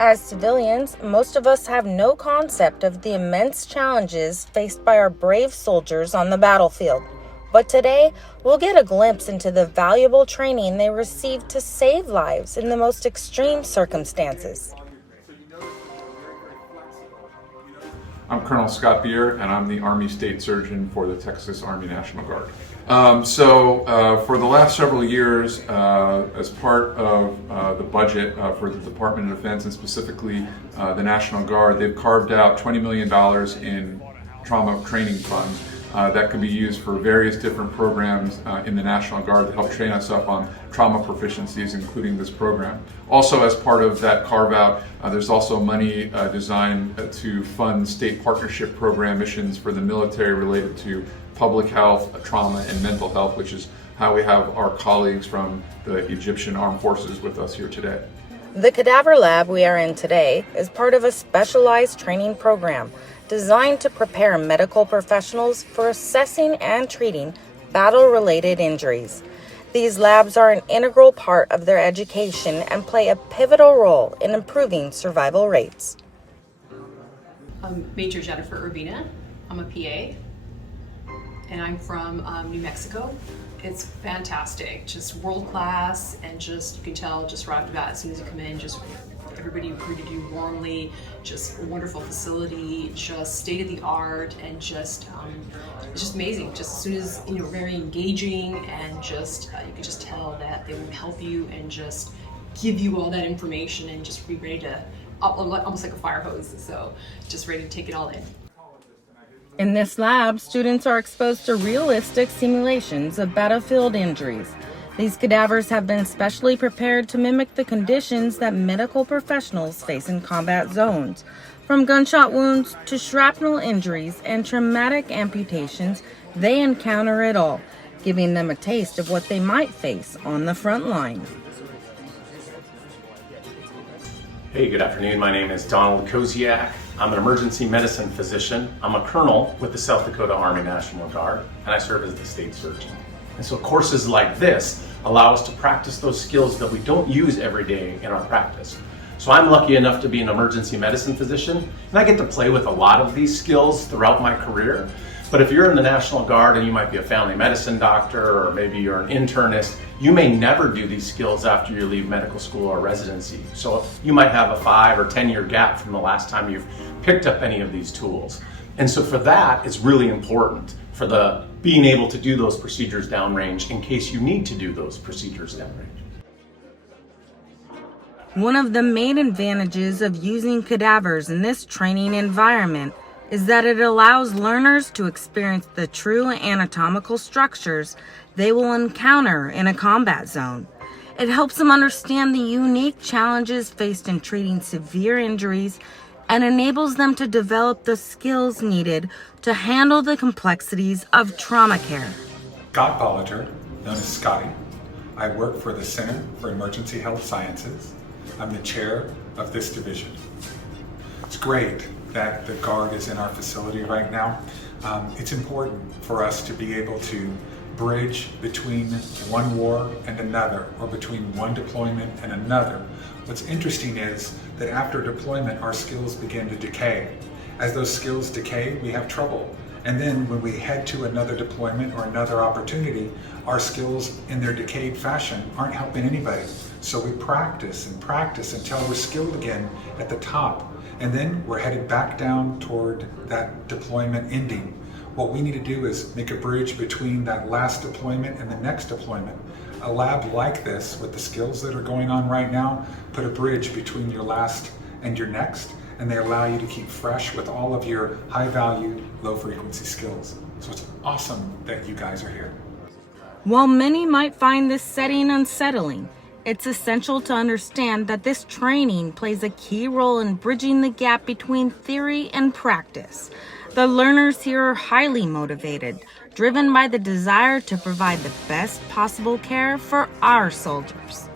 As civilians, most of us have no concept of the immense challenges faced by our brave soldiers on the battlefield. But today, we'll get a glimpse into the valuable training they received to save lives in the most extreme circumstances. I'm Colonel Scott Beer, and I'm the Army State Surgeon for the Texas Army National Guard. For the last several years, as part of the budget for the Department of Defense and specifically the National Guard, they've carved out $20 million in trauma training funds that can be used for various different programs in the National Guard to help train us up on trauma proficiencies, including this program. Also, as part of that carve-out, there's also money designed to fund state partnership program missions for the military related to public health, trauma, and mental health, which is how we have our colleagues from the Egyptian Armed Forces with us here today. The cadaver lab we are in today is part of a specialized training program designed to prepare medical professionals for assessing and treating battle-related injuries. These labs are an integral part of their education and play a pivotal role in improving survival rates. I'm Major Jennifer Urbina. I'm a PA, and I'm from New Mexico. It's fantastic, just world class, and just you can tell just right off the bat as soon as you come in, just everybody greeted you warmly, just a wonderful facility, just state of the art, and just it's just amazing. Just as soon as very engaging, and just you can just tell that they will help you and just give you all that information and just be ready to almost like a fire hose. So just ready to take it all in. In this lab, students are exposed to realistic simulations of battlefield injuries. These cadavers have been specially prepared to mimic the conditions that medical professionals face in combat zones. From gunshot wounds to shrapnel injuries and traumatic amputations, they encounter it all, giving them a taste of what they might face on the front line. Hey, good afternoon. My name is Donald Koziak. I'm an emergency medicine physician. I'm a colonel with the South Dakota Army National Guard, and I serve as the state surgeon. And so courses like this allow us to practice those skills that we don't use every day in our practice. So I'm lucky enough to be an emergency medicine physician, and I get to play with a lot of these skills throughout my career. But if you're in the National Guard and you might be a family medicine doctor, or maybe you're an internist, you may never do these skills after you leave medical school or residency. So you might have a 5 or 10-year gap from the last time you've picked up any of these tools. And so for that, it's really important for the being able to do those procedures downrange in case you need to do those procedures downrange. One of the main advantages of using cadavers in this training environment is that it allows learners to experience the true anatomical structures they will encounter in a combat zone. It helps them understand the unique challenges faced in treating severe injuries and enables them to develop the skills needed to handle the complexities of trauma care. Scott Bolliger, known as Scotty. I work for the Center for Emergency Health Sciences. I'm the chair of this division. It's great that the Guard is in our facility right now. It's important for us to be able to bridge between one war and another, or between one deployment and another. What's interesting is that after deployment, our skills begin to decay. As those skills decay, we have trouble. And then when we head to another deployment or another opportunity, our skills in their decayed fashion aren't helping anybody. So we practice and practice until we're skilled again at the top. And then we're headed back down toward that deployment ending. What we need to do is make a bridge between that last deployment and the next deployment. A lab like this, with the skills that are going on right now, put a bridge between your last and your next, and they allow you to keep fresh with all of your high-value, low-frequency skills. So it's awesome that you guys are here. While many might find this setting unsettling, it's essential to understand that this training plays a key role in bridging the gap between theory and practice. The learners here are highly motivated, driven by the desire to provide the best possible care for our soldiers.